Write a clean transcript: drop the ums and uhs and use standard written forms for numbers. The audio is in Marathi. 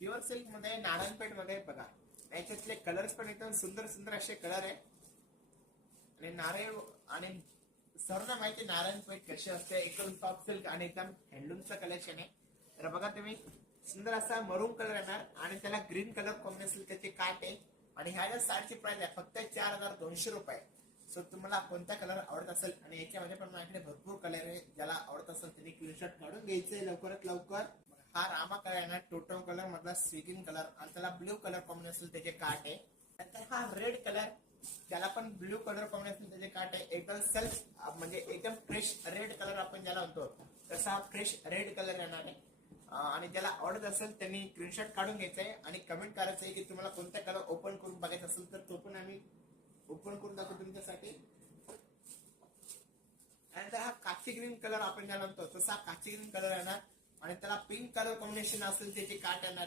प्युअर सिल्क मध्ये नारायणपेठ मध्ये बघा, याच्यातले कलर्स पण एकदम सुंदर सुंदर असे कलर आहे. आणि नारळ आणि सर्वांना माहिती नारायणपेठ कशी असते, एकदम सॉफ्ट सिल्क आणि एकदम हँडलूमचं कलेक्शन आहे. तर बघा तुम्ही, सुंदर असा मरून कलर येणार आणि त्याला ग्रीन कलर कॉम्बिनेशन त्याचे काट आहे. आणि ह्या ज्या साडीची प्राइस आहे फक्त 4200 रुपये. सो तुम्हाला कोणता कलर आवडत असेल, आणि याच्यामध्ये पण माझ्याकडे भरपूर कलर आहे, ज्याला आवडत असेल त्यांनी स्क्रीनशॉट काढून घ्यायचंय लवकरात लवकर. हा रामा कलर आहे ना, टोटो कलर मधला स्विगिंग कलर, आणि त्याला ब्ल्यू कलर कॉम्बिनेशन त्याचे काट आहे. नंतर हा रेड कलर, त्याला पण ब्ल्यू कलर कॉम्बिनेशन त्याचे काट आहे. एकदम सेल्फ म्हणजे एकदम फ्रेश रेड कलर आपण ज्याला म्हणतो, तसा हा फ्रेश रेड कलर येणार आहे. आणि ज्याला आवडत असेल त्यांनी स्क्रीनशॉट काढून घ्यायचंय आणि कमेंट करायचंय की तुम्हाला कोणता कलर ओपन करून बघायचा असेल, तर तो पण आम्ही ओपन करून दाखवतो तुमच्यासाठी. आणि हा काची ग्रीन कलर आपण ज्याला म्हणतो, तसा काची ग्रीन कलर येणार आणि त्याला पिंक कलर कॉम्बिनेशन असेल त्याचे काट येणार.